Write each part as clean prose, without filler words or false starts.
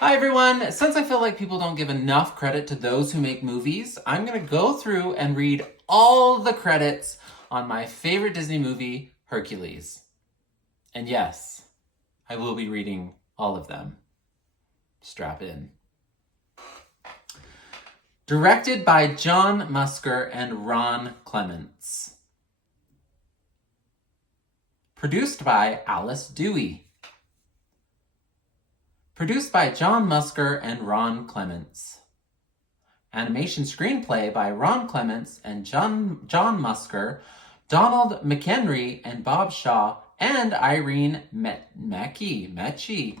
Hi everyone! Since I feel like people don't give enough credit to those who make movies, I'm going to go through and read all the credits on my favorite Disney movie, Hercules. And yes, I will be reading all of them. Strap in. Directed by John Musker and Ron Clements. Produced by Alice Dewey. Produced by John Musker and Ron Clements. Animation screenplay by Ron Clements and John Musker, Donald McHenry and Bob Shaw, and Irene Mecchi.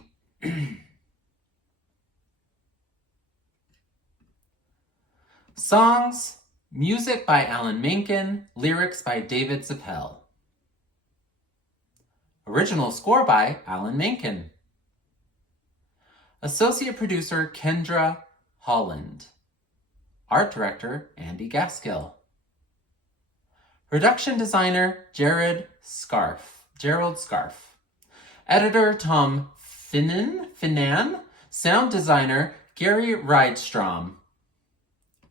Songs, music by Alan Menken, lyrics by David Zappel. Original score by Alan Menken. Associate producer Kendra Holland. Art director Andy Gaskill. Production designer Gerald Scarf. Editor Tom Finnan. Sound designer Gary Rydstrom.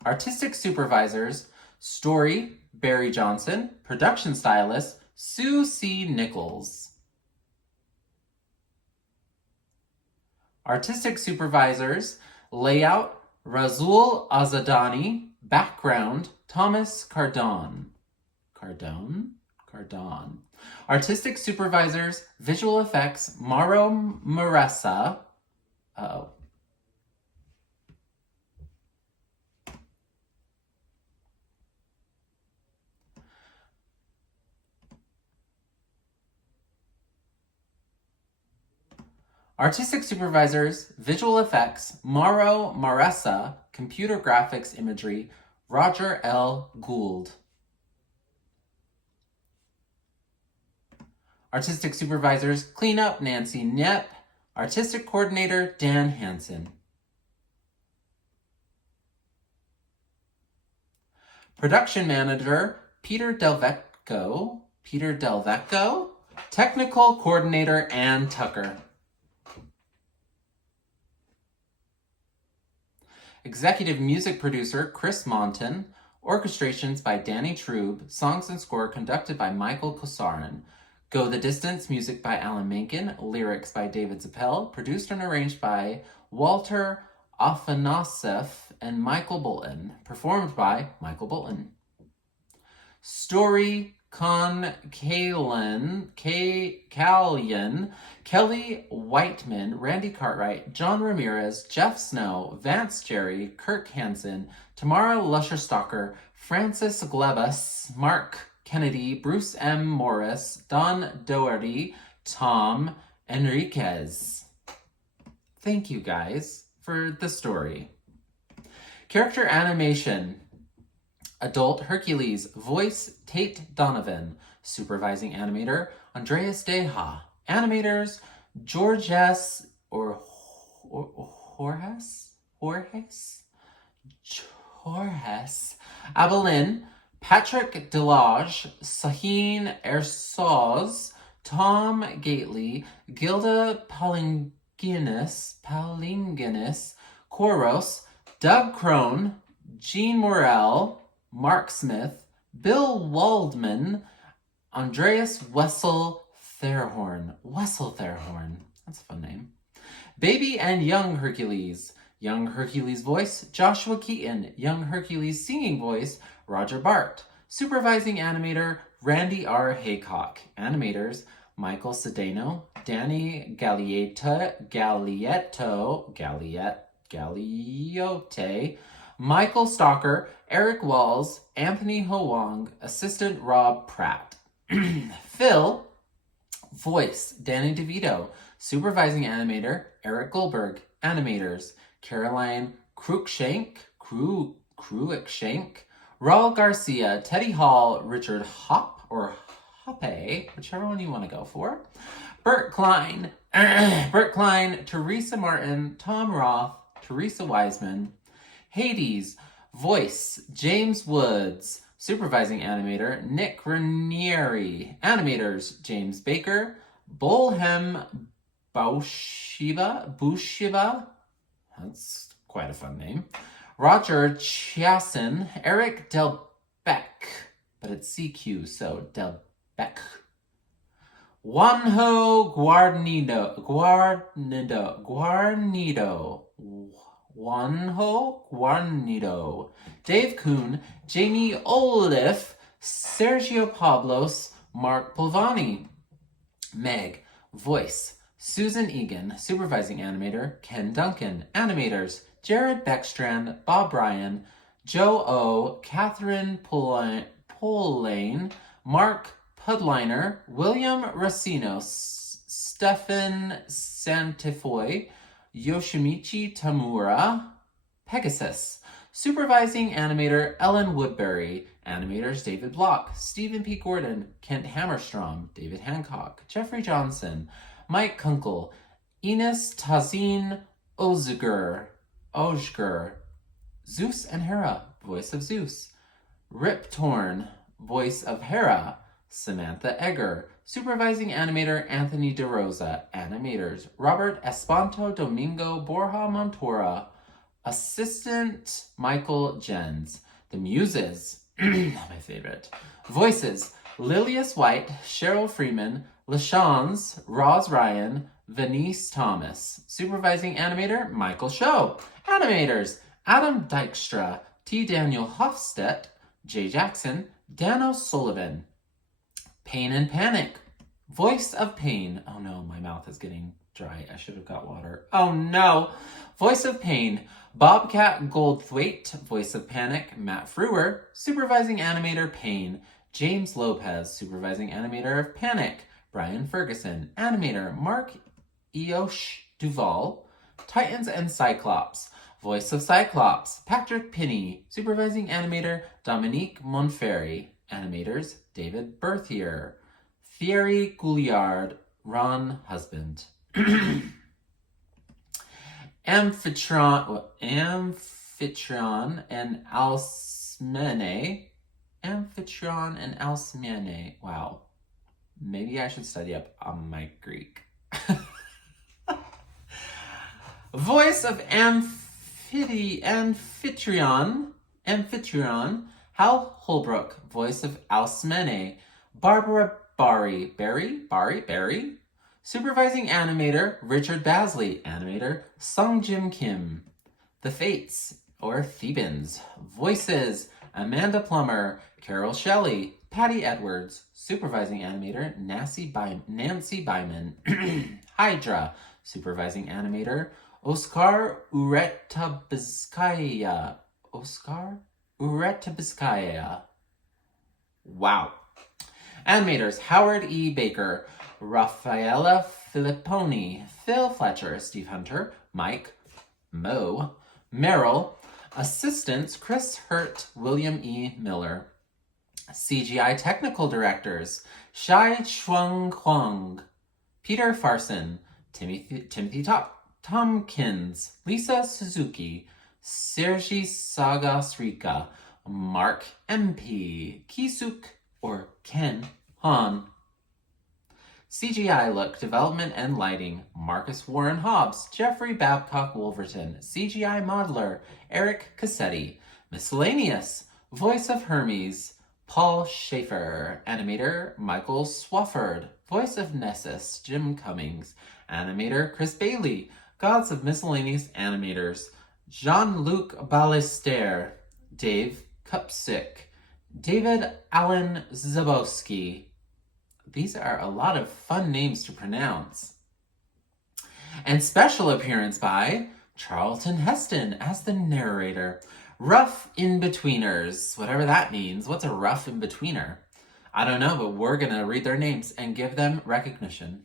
Artistic supervisors Story Barry Johnson. Production stylist Sue C. Nichols. Artistic supervisors layout Razul Azadani. Background Thomas Cardone. Artistic supervisors visual effects Mauro Maressa. Artistic supervisors, visual effects, Mauro Maressa, computer graphics imagery, Roger L. Gould. Artistic supervisors, cleanup, Nancy Knepp. Artistic coordinator, Dan Hansen. Production manager, Peter Delvecco. Technical coordinator, Ann Tucker. Executive music producer, Chris Monton. Orchestrations by Danny Trube. Songs and score conducted by Michael Kosarin. Go the Distance, music by Alan Menken. Lyrics by David Zappel. Produced and arranged by Walter Afanasieff and Michael Bolton. Performed by Michael Bolton. Story Con Callion, Kelly Whiteman, Randy Cartwright, John Ramirez, Jeff Snow, Vance Jerry, Kirk Hansen, Tamara Lusher-Stalker, Francis Glebus, Mark Kennedy, Bruce M. Morris, Don Doherty, Tom Enriquez. Thank you guys for the story. Character animation. Adult Hercules, voice Tate Donovan. Supervising animator Andreas Deha. Animators Jorges Abelin, Patrick Delage, Sahin Ersoz, Tom Gately, Gilda Palinginis, Koros, Doug Crone, Jean Morel, Mark Smith, Bill Waldman, Andreas Wessel Therhorn. That's a fun name. Baby and Young Hercules. Young Hercules voice, Joshua Keaton. Young Hercules singing voice, Roger Bart. Supervising animator, Randy R. Haycock. Animators, Michael Sedano, Danny Galliote, Michael Stalker, Eric Walls, Anthony Hoang, assistant Rob Pratt. Phil, voice Danny DeVito, supervising animator Eric Goldberg, animators Caroline Cruikshank, Raul Garcia, Teddy Hall, Richard Hoppe, whichever one you want to go for, Bert Klein, Teresa Martin, Tom Roth, Teresa Wiseman. Hades, voice James Woods, supervising animator Nick Ranieri, animators James Baker, Bolhem Bushiva, That's quite a fun name. Roger Chiasson, Eric Delbeck, but it's CQ, so Delbeck. Juanjo Guarnido. Juanjo Guarnido. Dave Kuhn, Jamie Olive, Sergio Pablos, Mark Pulvani. Meg, voice, Susan Egan, supervising animator, Ken Duncan, animators, Jared Beckstrand, Bob Ryan, Joe O, Catherine Pollane, Mark Pudliner, William Racino, Stefan Santifoy, Yoshimichi Tamura, Pegasus. Supervising animator Ellen Woodbury. Animators David Block, Stephen P. Gordon, Kent Hammerstrom, David Hancock, Jeffrey Johnson, Mike Kunkel, Enos Tazin Ozger, Zeus and Hera, voice of Zeus, Rip Torn, voice of Hera, Samantha Egger, supervising animator Anthony DeRosa, animators Robert Espanto Domingo Borja Montora, assistant Michael Jens. The Muses, my favorite. Voices, Lilius White, Cheryl Freeman, LaShawns, Roz Ryan, Venice Thomas. Supervising animator, Michael Show. Animators, Adam Dykstra, T. Daniel Hofstedt, Jay Jackson, Dan O'Sullivan. Pain and Panic. Voice of Pain. Oh no, my mouth is getting dry. I should have got water. Oh no. Voice of Pain. Bobcat Goldthwait. Voice of Panic. Matt Frewer. Supervising animator, Pain. James Lopez. Supervising animator of Panic. Brian Ferguson. Animator, Mark Eosh Duval. Titans and Cyclops. Voice of Cyclops. Patrick Pinney. Supervising animator, Dominique Monferry. Animators, David Berthier. Thierry Gouliard. Ron Husband. Amphitryon and Alcmene. Amphitryon and Alcmene. Wow. Maybe I should study up on my Greek. Voice of Amphitryon. Hal Holbrook. Voice of Alcmene. Barbara Barry. Supervising animator, Richard Basley. Animator, Sung Jim Kim. The Fates, or Thebans. Voices, Amanda Plummer, Carol Shelley, Patty Edwards. Supervising animator, Nancy Byman. Hydra. Supervising animator, Oscar Uretabizkaya. Wow. Animators, Howard E. Baker, Rafaela Filipponi, Phil Fletcher, Steve Hunter, Mike, Mo, Merrill. Assistants, Chris Hurt, William E. Miller. CGI technical directors, Shai Chuang Huang, Peter Farson, Timothy Tompkins, Lisa Suzuki, Sergi Sagasrika, Mark MP, Kisuk or Ken Han. CGI look, development and lighting, Marcus Warren Hobbs, Jeffrey Babcock Wolverton. CGI modeler, Eric Cassetti. Miscellaneous, voice of Hermes, Paul Schaefer. Animator, Michael Swafford. Voice of Nessus, Jim Cummings. Animator, Chris Bailey. Gods of Miscellaneous Animators, Jean-Luc Ballester, Dave Kupsik, David Allen Zabowski. These are a lot of fun names to pronounce. And special appearance by Charlton Heston as the narrator. Rough in-betweeners, whatever that means. What's a rough in-betweener? I don't know, but we're going to read their names and give them recognition.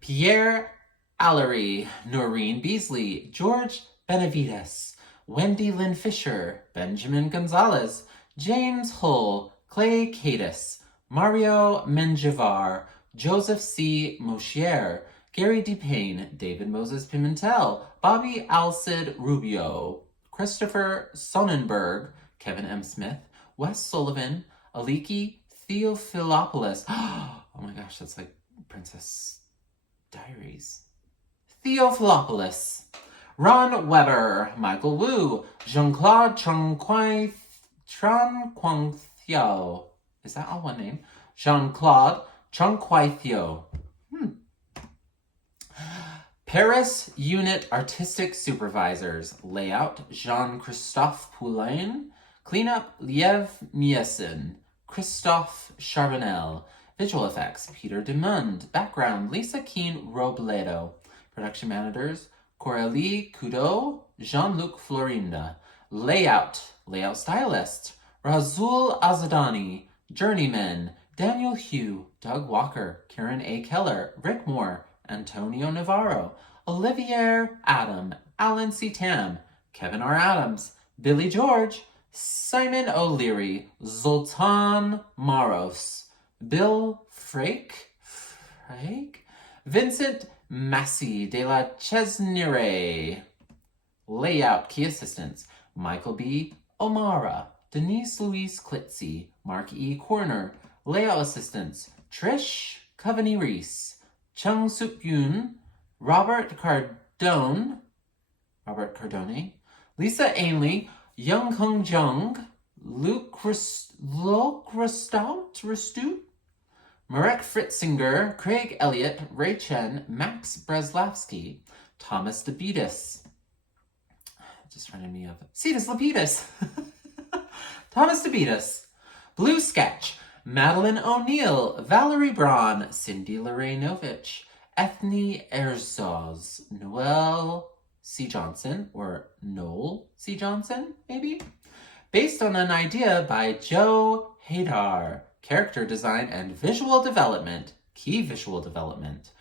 Pierre Allery, Noreen Beasley, George Benavides, Wendy Lynn Fisher, Benjamin Gonzalez, James Hull, Clay Cadis, Mario Menjivar, Joseph C. Moshier, Gary DePayne, David Moses Pimentel, Bobby Alcid Rubio, Christopher Sonnenberg, Kevin M. Smith, Wes Sullivan, Aliki Theophilopoulos. Oh my gosh, that's like Princess Diaries. Theophilopoulos, Ron Weber, Michael Wu, Jean-Claude Tranquanthio. Is that all one name? Jean-Claude Tranquanthio. Paris Unit Artistic Supervisors. Layout, Jean-Christophe Poulain. Cleanup, Liev Miesen. Christophe Charbonnel. Visual effects, Peter Demund. Background, Lisa Keen Robledo. Production managers, Coralie Coudot, Jean-Luc Florinda. Layout stylist, Razul Azadani. Journeyman, Daniel Hugh, Doug Walker, Kieran A. Keller, Rick Moore, Antonio Navarro, Olivier Adam, Alan C. Tam, Kevin R. Adams, Billy George, Simon O'Leary, Zoltan Maros, Bill Frake, Vincent Massey de la Chesnire. Layout key assistants, Michael B. O'Mara, Denise Louise Klitzy, Mark E. Corner. Layout assistants, Trish Coveney-Reese, Chung Suk Yoon, Robert Cardone, Lisa Ainley, Young Kung Jung, Luke Restout, Marek Fritzinger, Craig Elliott, Ray Chen, Max Breslavsky, Thomas DeBeatis. Just reminded me of Cetus Lapidus. Thomas DeBeatis. Blue Sketch, Madeline O'Neill, Valerie Braun, Cindy Lorainovich, Ethne Erzoz, Noel C. Johnson, or Noel C. Johnson, maybe? Based on an idea by Joe Haydar. Character design and visual development, key visual development.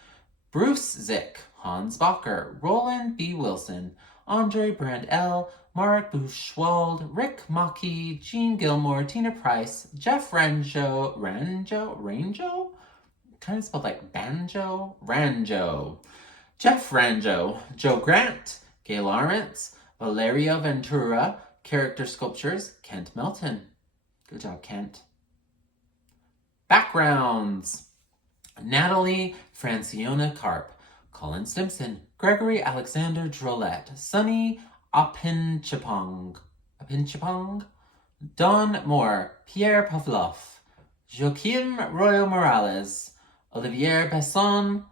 Bruce Zick, Hans Bacher, Roland B. Wilson, Andre Brand L., Marek Buchwald, Rick Maki, Gene Gilmore, Tina Price, Jeff Ranjo? Kind of spelled like banjo? Ranjo. Jeff Ranjo, Joe Grant, Gay Lawrence, Valerio Ventura. Character sculptures, Kent Melton. Good job, Kent. Backgrounds, Natalie Franciona Karp, Colin Stimson, Gregory Alexander Drolet, Sunny Apinchipong, Don Moore, Pierre Pavlov, Joachim Royo Morales, Olivier Besson,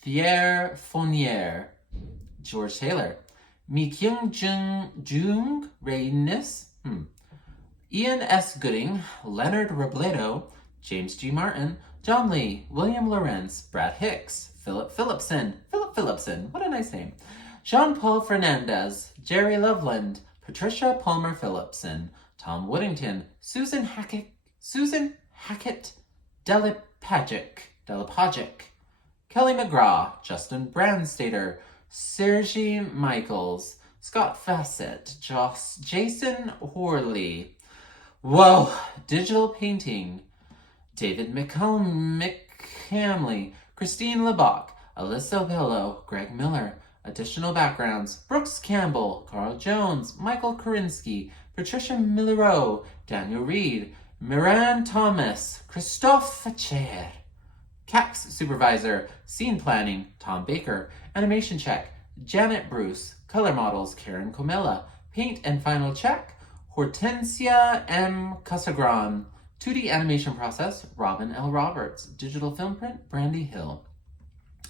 Pierre Fournier, George Taylor, Mi Kyung Jung Reynes, Ian S. Gooding, Leonard Robledo, James G. Martin, John Lee, William Lorenz, Brad Hicks, Philip Phillipson, what a nice name, Jean-Paul Fernandez, Jerry Loveland, Patricia Palmer Phillipson, Tom Woodington, Susan Hackett Delapagic, Kelly McGraw, Justin Brandstater, Sergi Michaels, Scott Fassett, Jason Horley. Whoa, digital painting, David McCamley, Christine LeBach, Alyssa Pillow, Greg Miller. Additional backgrounds, Brooks Campbell, Carl Jones, Michael Korinsky, Patricia Millero, Daniel Reed, Miran Thomas, Christophe Facher. CAX supervisor, scene planning, Tom Baker. Animation check, Janet Bruce. Color models, Karen Comella. Paint and final check, Hortensia M. Casagran. 2D animation process, Robin L. Roberts. Digital film print, Brandy Hill.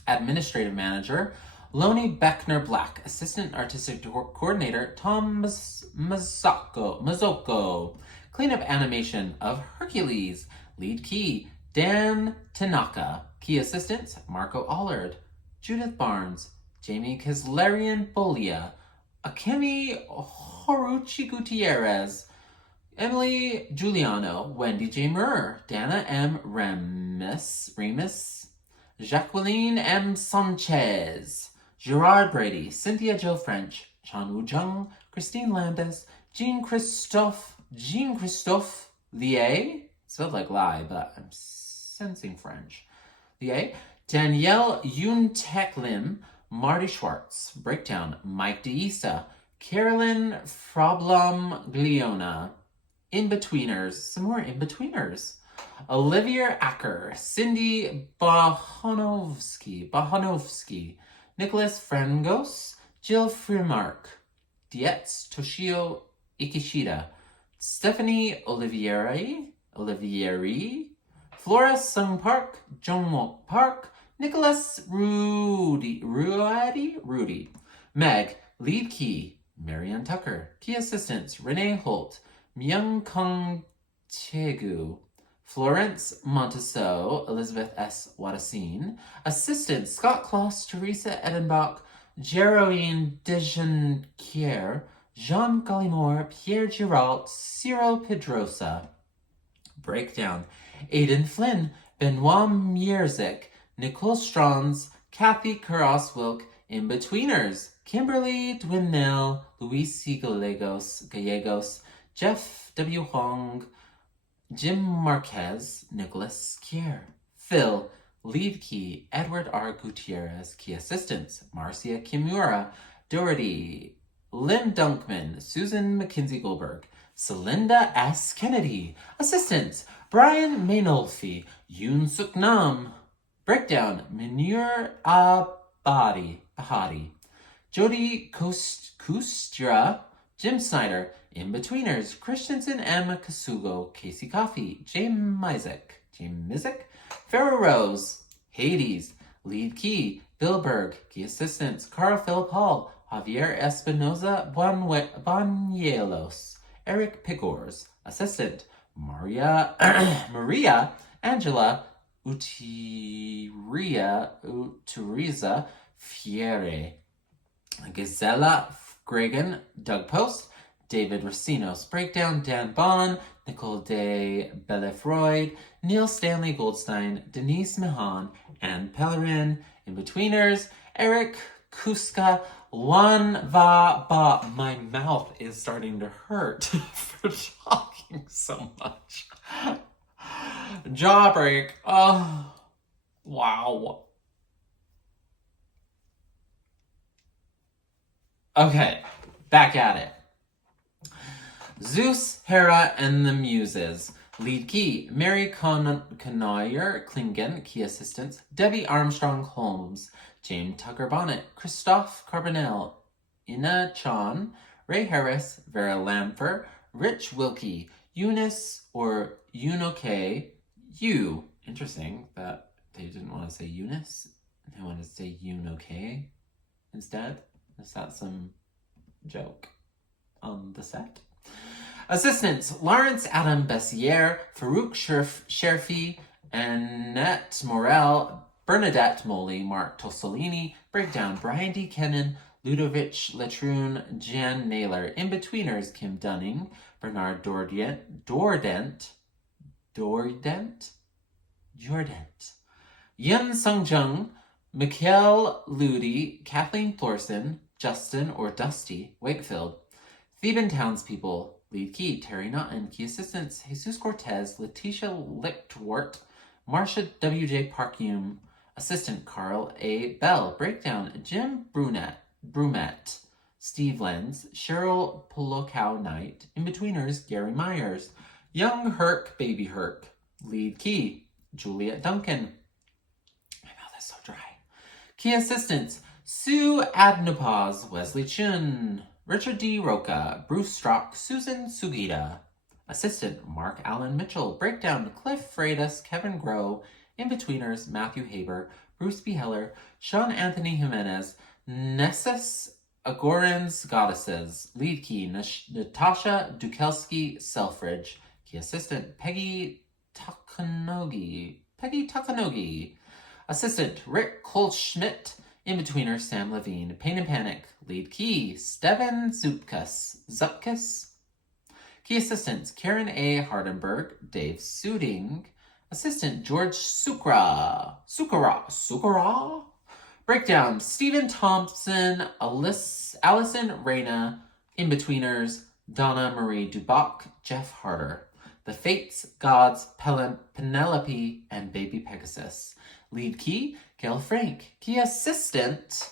Administrative manager, Lonnie Beckner Black. Assistant artistic coordinator, Tom Mazzocco. Cleanup animation of Hercules. Lead key, Dan Tanaka. Key assistants, Marco Allard, Judith Barnes, Jamie Kislarian Bolia, Akemi Horuchi Gutierrez, Emily Giuliano, Wendy J. Murr, Dana M. Remus, Jacqueline M. Sanchez, Gerard Brady, Cynthia Jill French, Chan Woo Jung, Christine Landis, Jean-Christophe Lier, spelled like lie, but I'm sensing French. Lier, Danielle Yuntek Lim, Marty Schwartz. Breakdown, Mike DeIsta, Carolyn Froblam Gliona. In-betweeners, some more in-betweeners. Olivia Acker, Cindy Bahanovsky, Nicholas Frangos, Jill Freemark, Dietz Toshio Ikishida, Stephanie Olivieri, Flora Sung Park, Jungwook Park, Nicholas Rudy, Meg, lead key, Marianne Tucker, key assistants, Renee Holt, Myung Kung Chegu, Florence Monteso, Elizabeth S. Watasine, assistants, Scott Kloss, Teresa Edenbach, Jeroen Dejenquier, Jean Gallimore, Pierre Girault, Cyril Pedrosa. Breakdown, Aidan Flynn, Benoit Mierzik, Nicole Strauns, Kathy Kuros-Wilk, In-Betweeners, Kimberly Dwinell, Luis C. Gallegos, Jeff W. Hong, Jim Marquez, Nicholas Kier. Phil, lead key, Edward R. Gutierrez, key assistants, Marcia Kimura, Doherty, Lynn Dunkman, Susan McKinsey Goldberg, Celinda S. Kennedy, assistants, Brian Mainolfi, Yoon Suk Nam. Breakdown, Munir Bahadi, Jody Kustra, Jim Snyder, In-Betweeners, Christensen M. Kasugo, Casey Coffey, James Mizik, Farrah Rose, Hades, lead key, Bill Berg, key assistants, Carl Philip Hall, Javier Espinoza Banielos, Eric Pigors, assistant, Maria Angela Uturiza Fiere, Gisela Gregan, Doug Post, David Racinos. Breakdown, Dan Bond, Nicole de Bellefroid, Neil Stanley Goldstein, Denise Mahan, Anne Pellerin. In-Betweeners, Eric Kuska, Juan Va Ba. My mouth is starting to hurt for talking so much. Jawbreak. Oh, wow. Okay, back at it. Zeus, Hera, and the Muses. Lead key, Mary Canoyer Klingen, key assistants, Debbie Armstrong Holmes, James Tucker Bonnet, Christophe Carbonell, Ina Chan, Ray Harris, Vera Lamfer, Rich Wilkie, Eunice or Unoke, you. Interesting that they didn't want to say Eunice. They wanted to say Unoke instead. Is that some joke on the set? Assistants, Lawrence Adam Bessiere, Farouk Sherfi, Annette Morel, Bernadette Moley, Mark Tossolini. Breakdown, Brian D. Kennan, Ludovic Latrune, Jan Naylor. In-Betweeners, Kim Dunning, Bernard Dordent, Yun Sung Jung, Mikhail Ludi, Kathleen Thorson, Justin or Dusty Wakefield. Theban townspeople, lead key, Terry Naughton, key assistants, Jesus Cortez, Letitia Lichtwart, Marcia W.J. Parkhume, assistant, Carl A. Bell. Breakdown, Jim Brumet, Steve Lenz, Cheryl Polokow Knight. In-Betweeners, Gary Myers, Young Herc, Baby Herc. Lead key, Juliet Duncan. My mouth is so dry. Key assistants, Sue Adnopaz, Wesley Chun, Richard D. Roca, Bruce Strock, Susan Sugita. Assistant, Mark Allen Mitchell. Breakdown, Cliff Freitas, Kevin Groh. In-Betweeners, Matthew Haber, Bruce B. Heller, Sean Anthony Jimenez, Nessus Agorans Goddesses. Lead key, Natasha Dukelski Selfridge. Key assistant, Peggy Takanogi. Assistant, Rick Kolschmidt. In-Betweener, Sam Levine. Pain and Panic. Lead key, Steven Zupkis. Key assistants, Karen A. Hardenberg, Dave Suding. Assistant, George Sukra. Breakdown, Stephen Thompson, Allison Reyna. In-Betweeners, Donna Marie Duboc, Jeff Harder. The Fates, Gods, Penelope, and Baby Pegasus. Lead key, Gail Frank. Key assistant,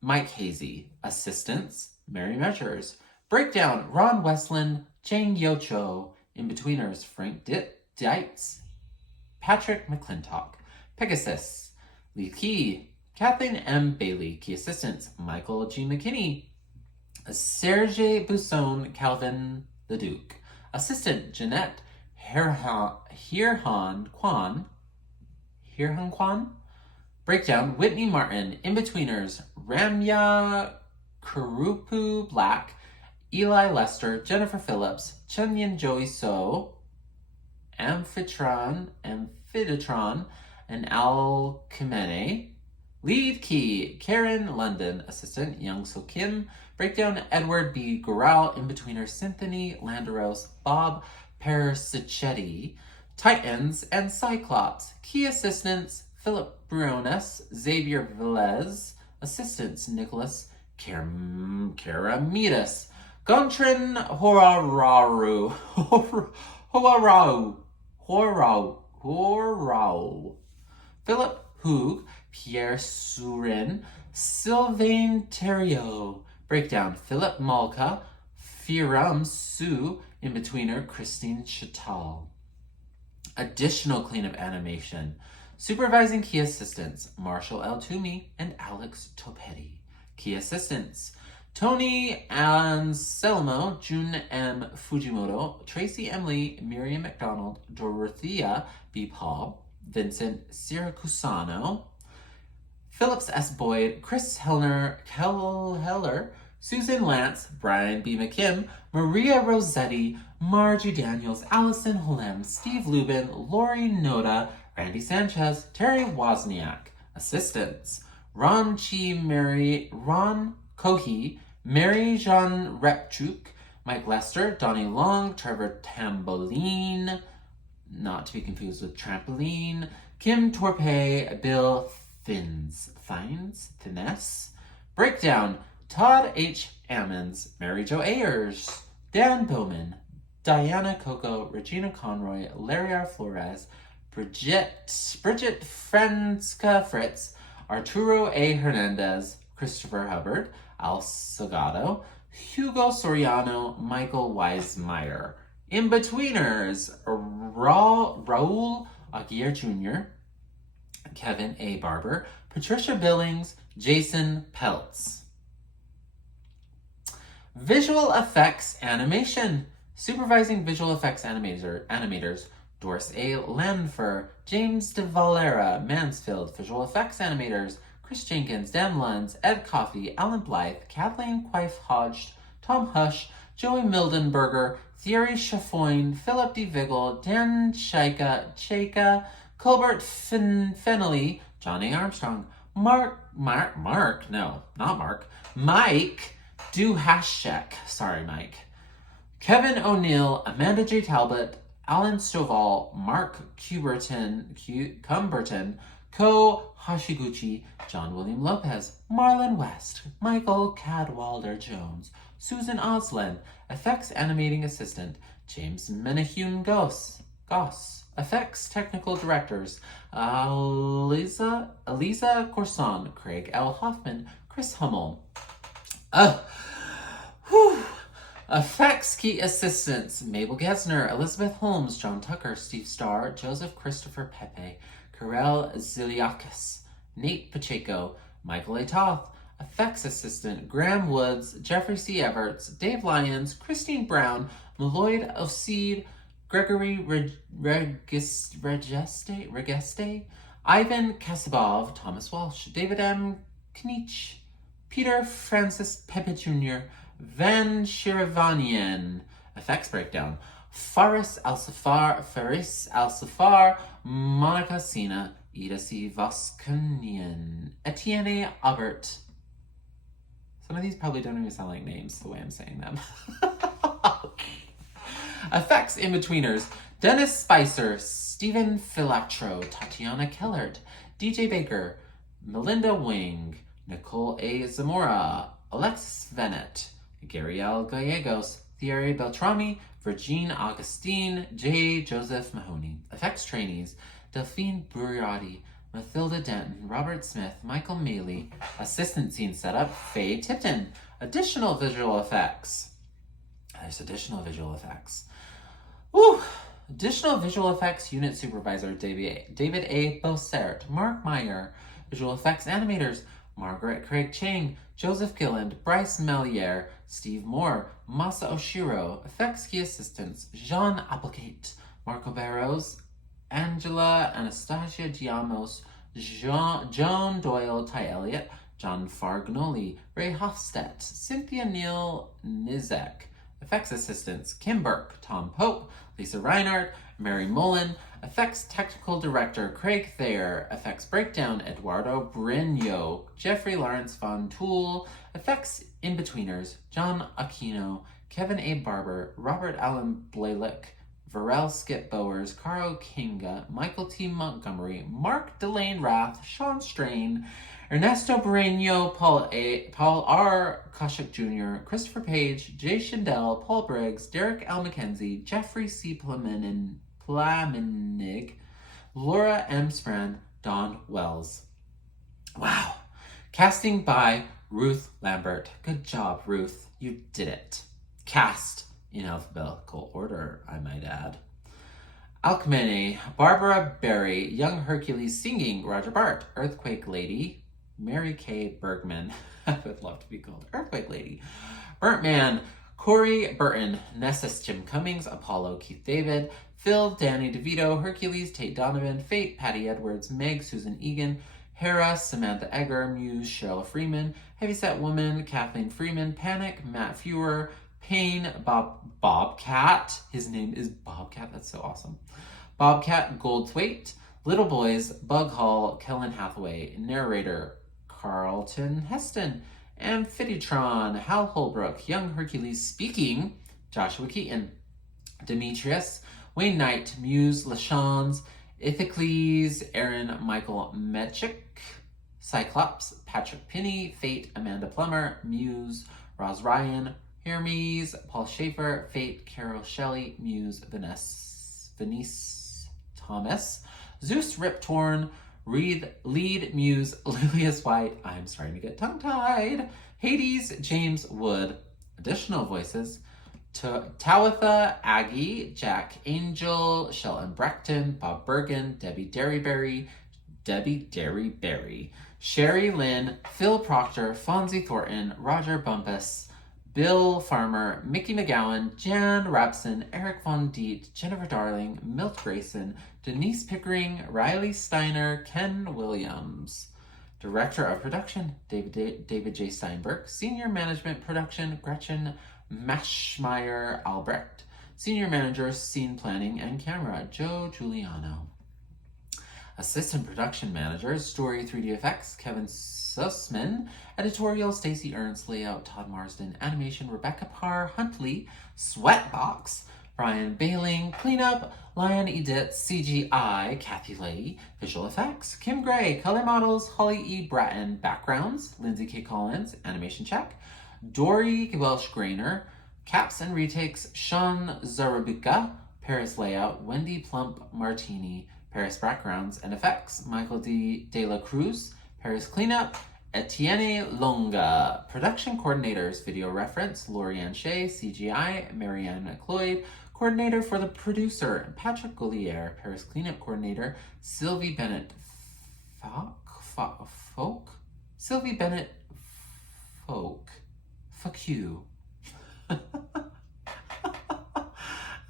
Mike Hazy. Assistants, Mary Measures. Breakdown, Ron Westland, Chang Yocho. In-Betweeners, Frank Dietz, Patrick McClintock. Pegasus. Lead key, Kathleen M. Bailey. Key assistants, Michael G. McKinney. Serge Busson, Calvin the Duke. Assistant, Jeanette Hirhan Kwan. Breakdown, Whitney Martin. In-betweeners, Ramya Kurupu Black, Eli Lester, Jennifer Phillips, Chunyin Joey So, Amphitron, and Al Khimene. Lead key, Karen London. Assistant, Young So Kim. Breakdown, Edward B. Gural. In-betweener, Cynthia Landeros, Bob Persichetti. Titans and Cyclops. Key assistants, Philip Briones, Xavier Velez. Assistants, Nicholas Karamidas. Gontran Horau. Philip Hoog, Pierre Surin, Sylvain Theriot. Breakdown, Philip Malka, Firam Su. In-betweener, Christine Chatal. Additional cleanup animation. Supervising key assistants, Marshall L. Toomey and Alex Topetti. Key assistants, Tony Anselmo, June M. Fujimoto, Tracy M. Lee, Miriam McDonald, Dorothea B. Paul, Vincent Siracusano, Phillips S. Boyd, Chris Heller, Susan Lance, Brian B. McKim, Maria Rossetti, Margie Daniels, Allison Holem, Steve Lubin, Lori Noda, Randy Sanchez, Terry Wozniak. Assistants, Ron Cohey, Mary Jean Repchuk, Mike Lester, Donnie Long, Trevor Tamboline, not to be confused with Trampoline, Kim Torpe, Bill Finnes. Breakdown, Todd H. Ammons, Mary Jo Ayers, Dan Bowman, Diana Coco, Regina Conroy, Larry R. Flores, Bridget Franska Fritz, Arturo A. Hernandez, Christopher Hubbard, Al Salgado, Hugo Soriano, Michael Weismeyer. In-betweeners, Raul Aguirre Jr., Kevin A. Barber, Patricia Billings, Jason Peltz. Visual effects animation. Supervising visual effects animators, Doris A. Lanfer, James De Valera, Mansfield. Visual effects animators, Chris Jenkins, Dan Lunds, Ed Coffey, Alan Blythe, Kathleen Quaife Hodge, Tom Hush, Joey Mildenberger, Thierry Chafoin, Philip D. Vigil, Dan Chaka, Colbert Fennelly, John A. Armstrong, Mike Duhashek, sorry Mike, Kevin O'Neill, Amanda J. Talbot, Alan Stovall, Mark Cumberton, Ko Hashiguchi, John William Lopez, Marlon West, Michael Cadwalder Jones, Susan Oslin, Effects Animating Assistant, James Menahune Goss. Effects Technical Directors, Elisa Corson, Craig L. Hoffman, Chris Hummel. Effects Key Assistants, Mabel Gesner, Elizabeth Holmes, John Tucker, Steve Starr, Joseph Christopher Pepe, Karel Ziliakis, Nate Pacheco, Michael A. Toth. Effects Assistant, Graham Woods, Jeffrey C. Everts, Dave Lyons, Christine Brown, Malloyd Oseed, Gregory Regeste, Ivan Kasabov, Thomas Walsh, David M. Knich, Peter Francis Pepe Jr., Van Shiravanian. Effects Breakdown, Faris Al-Safar, Monica Sina, Ida C. Voskanian, Etienne Aubert. Some of these probably don't even sound like names the way I'm saying them. Effects In-Betweeners, Dennis Spicer, Stephen Filatro, Tatiana Kellert, DJ Baker, Melinda Wing, Nicole A. Zamora, Alexis Venet, Gary L. Gallegos, Thierry Beltrami, Virgin Augustine, J. Joseph Mahoney. Effects Trainees, Delphine Buriati, Mathilda Denton, Robert Smith, Michael Maley. Assistant Scene Setup, Faye Tipton. Additional Visual Effects. There's additional visual effects. Additional Visual Effects Unit Supervisor, David A. Bossert, Mark Meyer, Visual effects animators, Margaret Craig Chang, Joseph Gilland, Bryce Mellier, Steve Moore, Masa Oshiro. Effects key assistants, Jean Applegate, Marco Barros, Angela Anastasia Giamos, Joan Doyle, Ty Elliott, John Fargnoli, Ray Hofstedt, Cynthia Neal Nizek. Effects assistants, Kim Burke, Tom Pope, Lisa Reinhardt, Mary Mullen. Effects technical director, Craig Thayer. Effects breakdown, Eduardo Brino, Jeffrey Lawrence Von Toole. Effects in-betweeners, John Aquino, Kevin A. Barber, Robert Allen Blalock, Varel Skip Bowers, Caro Kinga, Michael T. Montgomery, Mark Delane Rath, Sean Strain, Ernesto Barreño, Paul R. Koshik Jr., Christopher Page, Jay Shindell, Paul Briggs, Derek L. McKenzie, Jeffrey C. Plaminig, Laura M. Sprand, Don Wells. Wow. Casting by Ruth Lambert. Good job, Ruth. You did it. Cast in alphabetical order, I might add. Alcmene, Barbara Berry, Young Hercules singing, Roger Bart, Earthquake Lady, Mary Kay Bergman. I would love to be called Earthquake Lady. Burnt Man, Corey Burton, Nessus Jim Cummings, Apollo Keith David, Phil Danny DeVito, Hercules Tate Donovan, Fate Patty Edwards, Meg Susan Egan, Hera Samantha Egger, Muse Cheryl Freeman, Heavyset Woman Kathleen Freeman, Panic Matt Fewer, Payne Bobcat. His name is Bobcat. That's so awesome. Bobcat Goldthwait, Little Boys, Bug Hall, Kellen Hathaway, narrator Carlton Heston, Amphitron, Hal Holbrook, Young Hercules speaking, Joshua Keaton, Demetrius, Wayne Knight, Muse LaShawns, Ithacles, Aaron Michael Metchik, Cyclops, Patrick Pinney, Fate, Amanda Plummer, Muse, Roz Ryan, Hermes, Paul Schaefer, Fate, Carol Shelley, Muse, Venice Thomas, Zeus Rip Torn, lead Muse, Lilius White, I'm starting to get tongue-tied, Hades, James Wood, additional voices, Tawatha Aggie, Jack Angel, Shelton Breckton, Bob Bergen, Debbie Derryberry, Sherry Lynn, Phil Proctor, Fonzie Thornton, Roger Bumpus, Bill Farmer, Mickey McGowan, Jan Rapson, Eric Von Diet, Jennifer Darling, Milt Grayson, Denise Pickering, Riley Steiner, Ken Williams. Director of Production, David J. Steinberg. Senior Management Production, Gretchen Maschmeyer Albrecht. Senior Manager, Scene Planning and Camera, Joe Giuliano. Assistant Production Managers, Story 3D Effects, Kevin Sussman. Editorial, Stacey Ernst. Layout, Todd Marsden. Animation, Rebecca Parr Huntley. Sweatbox, Brian Bailing. Cleanup, Lion Edith. CGI, Kathy Leahy. Visual Effects, Kim Gray. Color Models, Holly E. Bratton. Backgrounds, Lindsay K. Collins. Animation Check, Dory Welsh-Grainer. Caps and Retakes, Sean Zarabuka. Paris Layout, Wendy Plump Martini. Paris Backgrounds and Effects, Michael De La Cruz. Paris Cleanup, Etienne Longa. Production Coordinators, Video Reference, Lorianne Shea. CGI, Marianne McLeod. Coordinator for the producer, Patrick Goulier. Paris Cleanup Coordinator, Sylvie Bennett Folk? Sylvie Bennett Folk. Fuck you.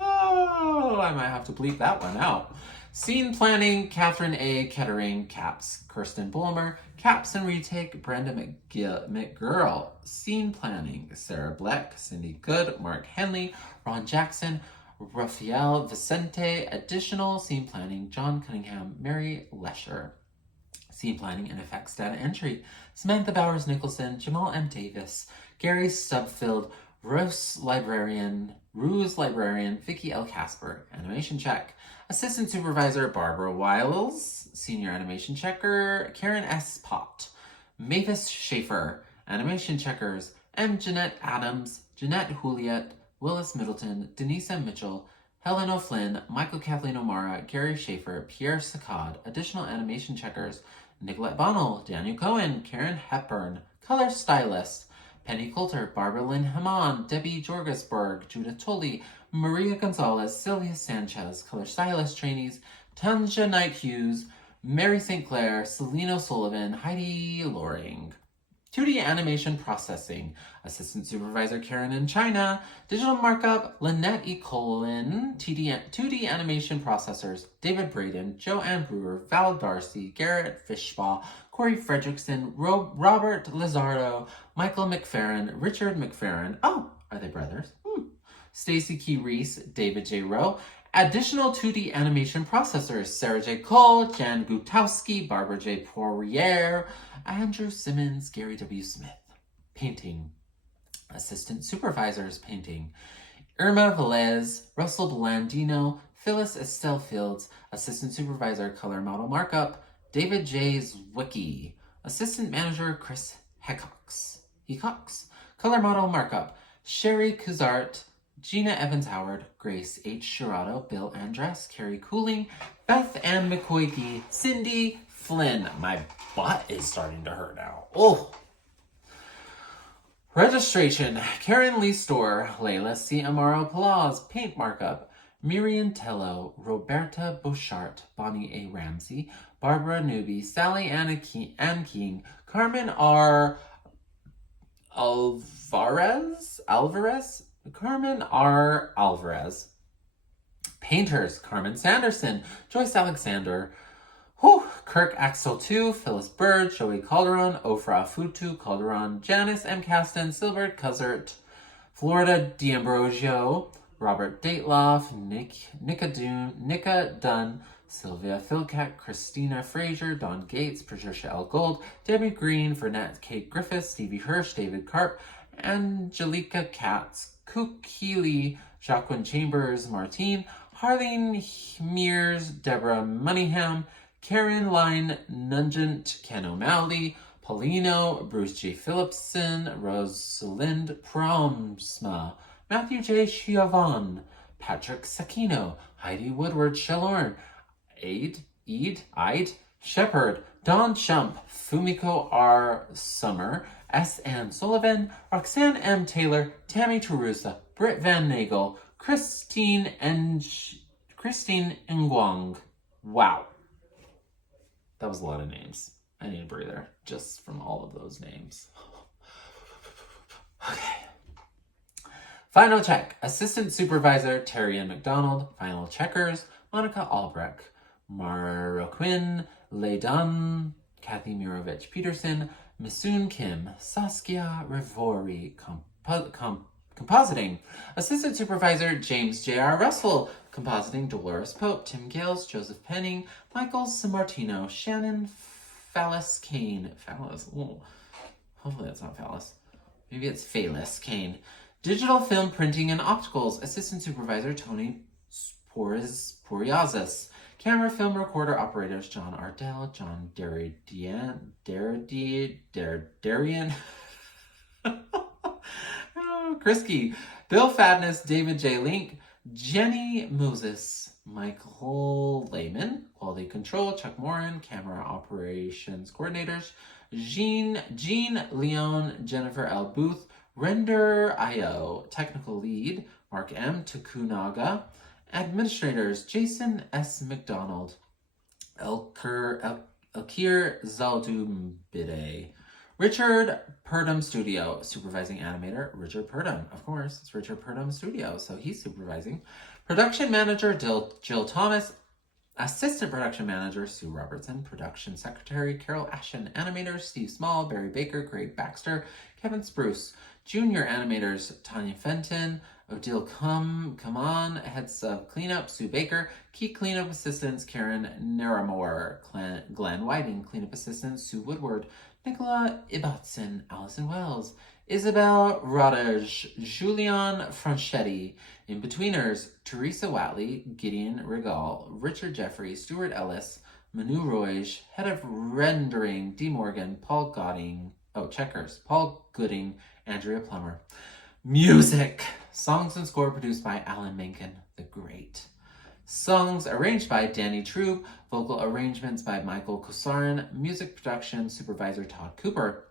Oh, I might have to bleep that one out. Scene Planning, Catherine A. Kettering. Caps, Kirsten Bulmer. Caps and Retake, Brenda McGurl. Scene Planning, Sarah Bleck, Cindy Good, Mark Henley, Ron Jackson, Rafael Vicente. Additional Scene Planning, John Cunningham, Mary Lesher. Scene Planning and Effects Data Entry, Samantha Bowers Nicholson, Jamal M. Davis, Gary Stubfield, Ruse Librarian, Vicky L. Casper. Animation Check, Assistant Supervisor, Barbara Wiles. Senior Animation Checker, Karen S. Pott. Mavis Schaefer. Animation Checkers, M. Jeanette Adams, Jeanette Juliet, Willis Middleton, Denise M. Mitchell, Helen O'Flynn, Michael Kathleen O'Mara, Gary Schaefer, Pierre Saccad. Additional Animation Checkers, Nicolette Bonnell, Daniel Cohen, Karen Hepburn. Color Stylist, Penny Coulter, Barbara Lynn Hamann, Debbie Jorgesberg, Judith Tully, Maria Gonzalez, Sylvia Sanchez. Color Stylist Trainees, Tanja Knight Hughes, Mary St. Clair, Celine O'Sullivan, Heidi Loring. 2D animation processing, assistant supervisor Karen in China. Digital markup, Lynette E. Colin. 2D animation processors, David Braden, Joanne Brewer, Val Darcy, Garrett Fishbaugh, Corey Fredrickson, Robert Lizardo, Michael McFerrin, Richard McFerrin. Oh, are they brothers? Stacy Key Reese, David J. Rowe. Additional 2D animation processors, Sarah J. Cole, Jan Gutowski, Barbara J. Poirier, Andrew Simmons, Gary W. Smith. Painting. Assistant supervisors, painting. Irma Velez, Russell Blandino, Phyllis Estelle Fields. Assistant supervisor, color model markup, David J. Zwicky. Assistant manager, Chris Hecox. Color model markup, Sherry Kuzart, Gina Evans Howard, Grace H. Shirato, Bill Andress, Carrie Cooling, Beth Ann McCoyke, Cindy Flynn. My butt is starting to hurt now. Oh. Registration, Karen Lee Store, Layla C. Amaro Palaz, paint markup, Miriam Tello, Roberta Bouchart, Bonnie A. Ramsey, Barbara Newby, Sally Ann King, Carmen R. Alvarez, Carmen R. Alvarez. Painters, Carmen Sanderson, Joyce Alexander, Kirk Axel 2, Phyllis Bird, Joey Calderon, Ofra Futu Calderon, Janice M. Caston, Silbert Cuthert, Florida D'Ambrosio, Robert Dateloff, Nika Dunn, Sylvia Philcat, Christina Fraser, Dawn Gates, Patricia L. Gold, Debbie Green, Vernette Kate Griffiths, Stevie Hirsch, David Karp, Angelica Katz, Cook Healy, Jacqueline Chambers, Martine, Harleen Mears, Deborah Moneyham, Karen Line Nugent, Ken O'Malley, Paulino, Bruce J. Phillipson, Rosalind Promsma, Matthew J. Chiavon, Patrick Sakino, Heidi Woodward Shellorn, Eid, Shepard, Don Chump, Fumiko R. Summer, S. Ann Sullivan, Roxanne M. Taylor, Tammy Terusa, Britt Van Nagel, Christine Ngwang. Wow. That was a lot of names. I need a breather just from all of those names. Okay. Final check. Assistant supervisor, Terry Ann McDonald. Final checkers, Monica Albrecht, Mara Quinn, Leidan, Kathy Mirovich Peterson, Misoon Kim, Saskia Revori, compositing. Assistant supervisor, James J.R. Russell. Compositing, Dolores Pope, Tim Gales, Joseph Penning, Michael Sammartino, Shannon Fallis Kane. Hopefully that's not Fallis. Maybe it's Phalis Kane. Digital film printing and opticals. Assistant supervisor, Tony Poriazis. Camera film recorder operators, John Ardell, John Darian. Krisky, Bill Fadness, David J. Link, Jenny Moses, Michael Lehman, Quality Control, Chuck Morin, Camera Operations Coordinators, Jean Leon, Jennifer L. Booth, Render IO, Technical Lead, Mark M. Takunaga, Administrators, Jason S. McDonald, Elkir Zaldumbide, Richard Purdom Studio, supervising animator, Richard Purdom. Of course, it's Richard Purdom Studio, so he's supervising. Production manager, Jill Thomas. Assistant production manager, Sue Robertson. Production secretary, Carol Ashen. Animators, Steve Small, Barry Baker, Craig Baxter, Kevin Spruce. Junior animators, Tanya Fenton, Odile Come heads of cleanup, Sue Baker. Key cleanup assistants, Karen Naramore. Glenn Whiting, cleanup assistant, Sue Woodward. Nicola Ibbotson, Allison Wells, Isabel Rodage, Julian Franchetti. In-betweeners, Teresa Watley, Gideon Regal, Richard Jeffrey, Stuart Ellis, Manu Roige, head of rendering, D. Morgan, Paul Godding, checkers, Paul Gooding, Andrea Plummer. Music, songs and score produced by Alan Menken, the Great. Songs arranged by Danny Trube, vocal arrangements by Michael Kosarin, music production supervisor Todd Cooper,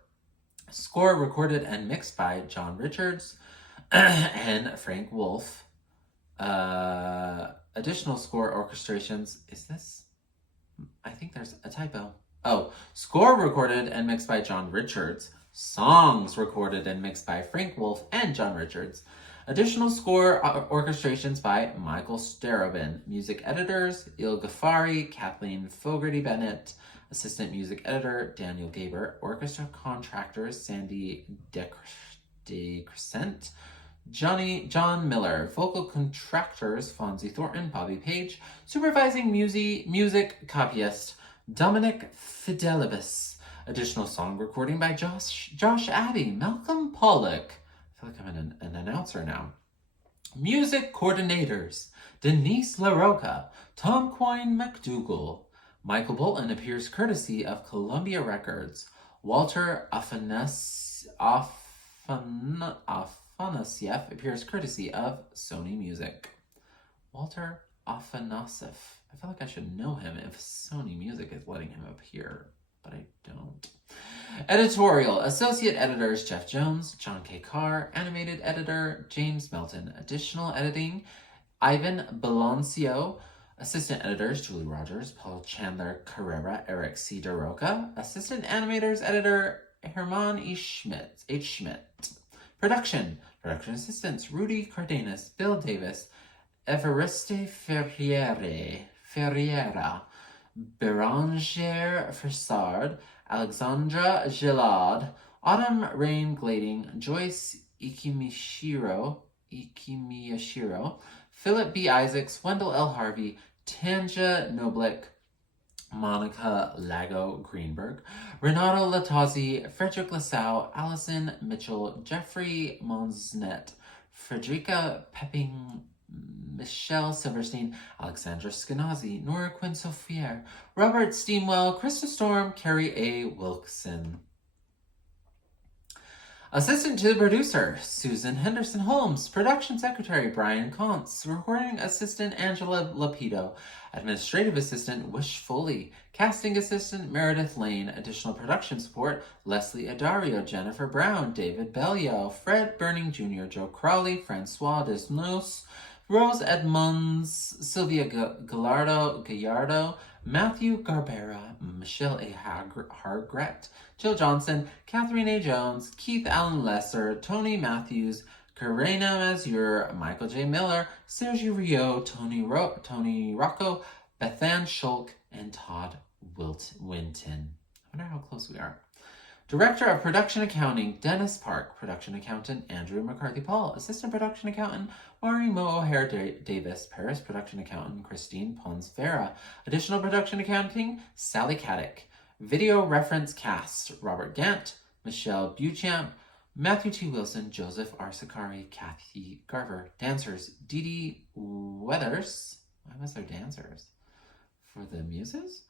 score recorded and mixed by John Richards and Frank Wolf. Additional score orchestrations, is this? I think there's a typo. Oh, score recorded and mixed by John Richards. Songs recorded and mixed by Frank Wolf and John Richards. Additional score orchestrations by Michael Starobin. Music editors, Il Ghaffari, Kathleen Fogarty Bennett. Assistant music editor, Daniel Gaber. Orchestra contractors, Sandy DeCrescent. John Miller. Vocal contractors, Fonzie Thornton, Bobby Page. Supervising music copyist, Dominic Fidelibus. Additional song recording by Josh Abbey, Malcolm Pollock. I feel like I'm an announcer now. Music coordinators, Denise LaRocca, Tom Quine McDougall. Michael Bolton appears courtesy of Columbia Records. Walter Afanasieff appears courtesy of Sony Music. Walter Afanasieff. I feel like I should know him if Sony Music is letting him appear, but I don't. Editorial. Associate editors, Jeff Jones, John K. Carr. Animated editor, James Melton. Additional editing, Ivan Balancio. Assistant editors, Julie Rogers, Paul Chandler Carrera, Eric C. DeRoca. Assistant animators, editor, Herman H. Schmidt. Production assistants, Rudy Cardenas, Bill Davis, Evariste Ferreira, Beranger Farsard, Alexandra Gillard, Autumn Rain Glading, Joyce Ikimiyashiro, Philip B. Isaacs, Wendell L. Harvey, Tanja Noblick, Monica Lago Greenberg, Renato Latazzi, Frederick Lasau, Allison Mitchell, Jeffrey Monsnet, Frederica Pepping, Michelle Silverstein, Alexandra Skenazi, Nora Quinn Sofier, Robert Steamwell, Krista Storm, Carrie A. Wilkson. Assistant to the producer, Susan Henderson Holmes. Production secretary, Brian Contz. Recording assistant, Angela Lapido. Administrative assistant, Wish Foley. Casting assistant, Meredith Lane. Additional production support, Leslie Adario, Jennifer Brown, David Bellio, Fred Burning Jr., Joe Crowley, Francois Desnos, Rose Edmonds, Sylvia Gallardo, Matthew Garbera, Michelle A. Hargret, Jill Johnson, Catherine A. Jones, Keith Allen Lesser, Tony Matthews, Karina Mazur, Michael J. Miller, Sergio Rio, Tony Rocco, Bethan Schulk, and Todd Winton. I wonder how close we are. Director of Production Accounting, Dennis Park. Production Accountant, Andrew McCarthy-Paul. Assistant Production Accountant, Mari Mo O'Hare-Davis. Paris Production Accountant, Christine Pons-Vera. Additional Production Accounting, Sally Caddick. Video Reference Cast, Robert Gant, Michelle Buchamp, Matthew T. Wilson, Joseph R. Sakari, Kathy Garver. Dancers, Dee Dee Weathers. Why was there dancers? For the Muses?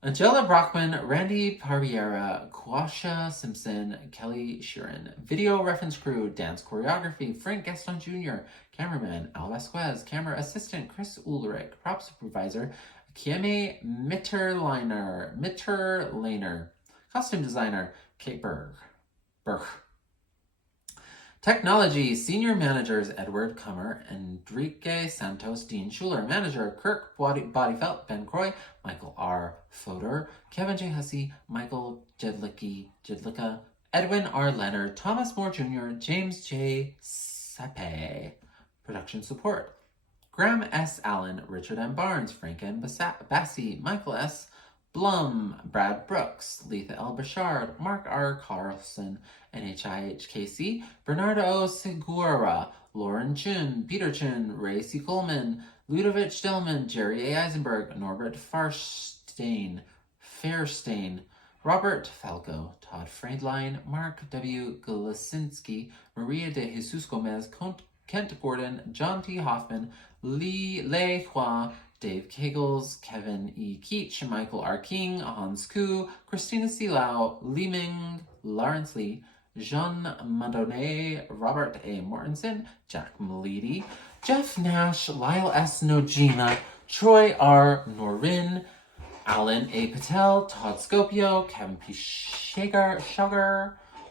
Angela Brockman, Randy Parriera, Quasha Simpson, Kelly Sheeran. Video reference crew, dance choreography, Frank Gaston Jr., cameraman, Al Vasquez, camera assistant, Chris Ulrich, prop supervisor, Kieme Mitterliner, costume designer, Kate Berg. Technology, senior managers, Edward Kummer, Enrique Santos, Dean Schuler, manager, Kirk Bodyfelt, Ben Croy, Michael R. Fodor, Kevin J. Hussey, Michael Jedlicka, Edwin R. Leonard, Thomas Moore Jr., James J. Sepe. Production support, Graham S. Allen, Richard M. Barnes, Frank N. Bassi, Michael S. Blum, Brad Brooks, Letha L. Bouchard, Mark R. Carlson, NHIHKC, Bernardo O. Segura, Lauren Chun, Peter Chun, Ray C. Coleman, Ludovic Delman, Jerry A. Eisenberg, Norbert Fairstein, Robert Falco, Todd Friedline, Mark W. Golasinski, Maria de Jesus Gomez, Kent Gordon, John T. Hoffman, Lei Hua, Dave Kegels, Kevin E. Keach, Michael R. King, Hans Koo, Christina Silao, Li Ming, Lawrence Lee, Jean Madone, Robert A. Mortensen, Jack Malidi, Jeff Nash, Lyle S. Nojima, Troy R. Norin, Alan A. Patel, Todd Scopio, Kevin P. Sugar,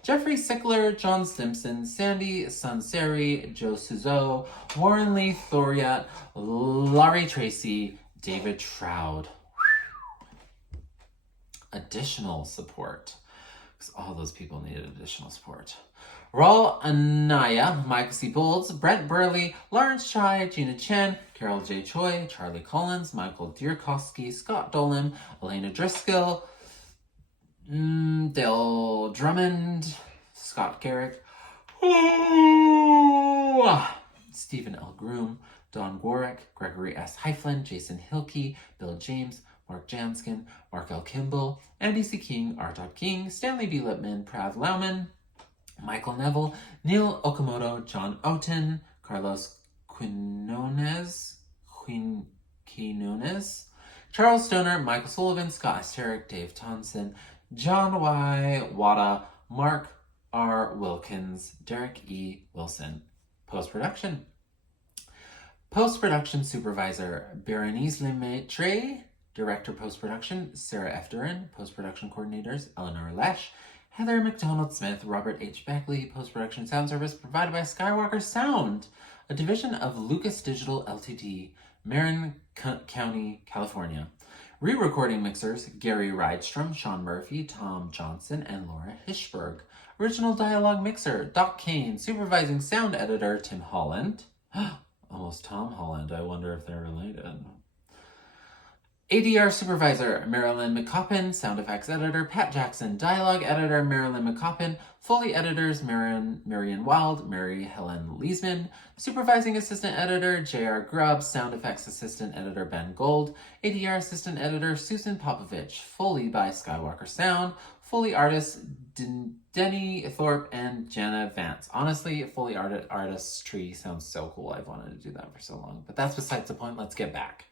Jeffrey Sickler, John Simpson, Sandy Sanseri, Joe Suzo, Warren Lee Thoriat, Laurie Tracy, David Troud. additional support. Because all those people needed additional support. Raul Anaya, Michael C. Bowles, Brent Burley, Lawrence Chai, Gina Chen, Carol J. Choi, Charlie Collins, Michael Dierkowski, Scott Dolan, Elena Driscoll, Dale Drummond, Scott Garrick, Stephen L. Groom, Don Warwick, Gregory S. Heiflin, Jason Hilke, Bill James, Mark Janskin, Mark L. Kimball, Andy C. King, R. King, Stanley B. Lipman, Prav Lauman, Michael Neville, Neil Okamoto, John Oten, Carlos Quinones, Charles Stoner, Michael Sullivan, Scott Asteric, Dave Thompson, John Y. Wada, Mark R. Wilkins, Derek E. Wilson. Post-production. Post-production supervisor, Berenice Lemaitre. Director post-production, Sarah F. Duran. Post-production coordinators, Eleanor Lesh, Heather McDonald-Smith, Robert H. Beckley. Post-production sound service provided by Skywalker Sound, a division of Lucas Digital Ltd., Marin County, California. Re-recording mixers, Gary Rydstrom, Sean Murphy, Tom Johnson, and Laura Hirschberg. Original dialogue mixer, Doc Kane. Supervising sound editor, Tim Holland. Almost Tom Holland. I wonder if they're related. ADR supervisor, Marilyn McCoppin. Sound effects editor, Pat Jackson. Dialogue editor, Marilyn McCoppin. Foley editors, Marion Wild, Mary Helen Leesman. Supervising assistant editor, J.R. Grubb. Sound effects assistant editor, Ben Gold. ADR assistant editor, Susan Popovich. Foley by Skywalker Sound. Foley artists, Denny Thorpe and Jana Vance. Honestly, Foley artistry sounds so cool. I've wanted to do that for so long. But that's besides the point. Let's get back.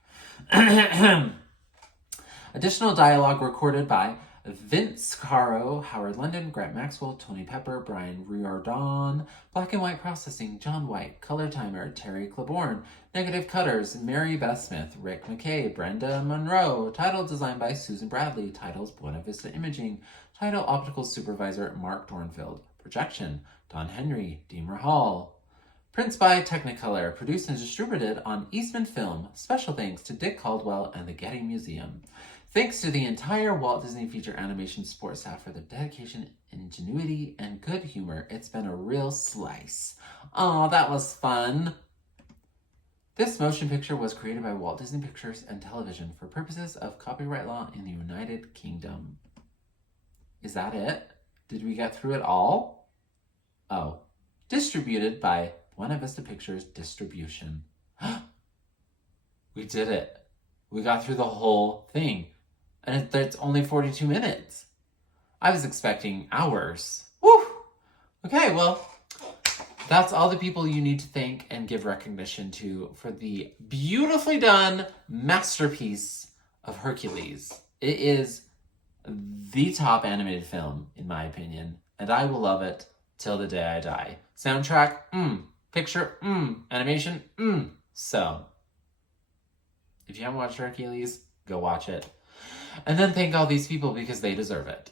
Additional dialogue recorded by Vince Caro, Howard London, Grant Maxwell, Tony Pepper, Brian Riordan. Black and white processing, John White. Color timer, Terry Claiborne. Negative cutters, Mary Beth Smith, Rick McKay, Brenda Monroe. Title designed by Susan Bradley. Titles Buena Vista Imaging. Title optical supervisor, Mark Dornfield. Projection, Don Henry, Deemer Hall. Prints by Technicolor, produced and distributed on Eastman Film. Special thanks to Dick Caldwell and the Getty Museum. Thanks to the entire Walt Disney Feature Animation support staff for their dedication, ingenuity, and good humor. It's been a real slice. Aw, that was fun. This motion picture was created by Walt Disney Pictures and Television for purposes of copyright law in the United Kingdom. Is that it? Did we get through it all? Oh. Distributed by Buena Vista Pictures Distribution. We did it. We got through the whole thing. And it's only 42 minutes. I was expecting hours. Woo! Okay, well, that's all the people you need to thank and give recognition to for the beautifully done masterpiece of Hercules. It is the top animated film, in my opinion, and I will love it till the day I die. Soundtrack, picture, animation, So, if you haven't watched Hercules, go watch it. And then thank all these people because they deserve it.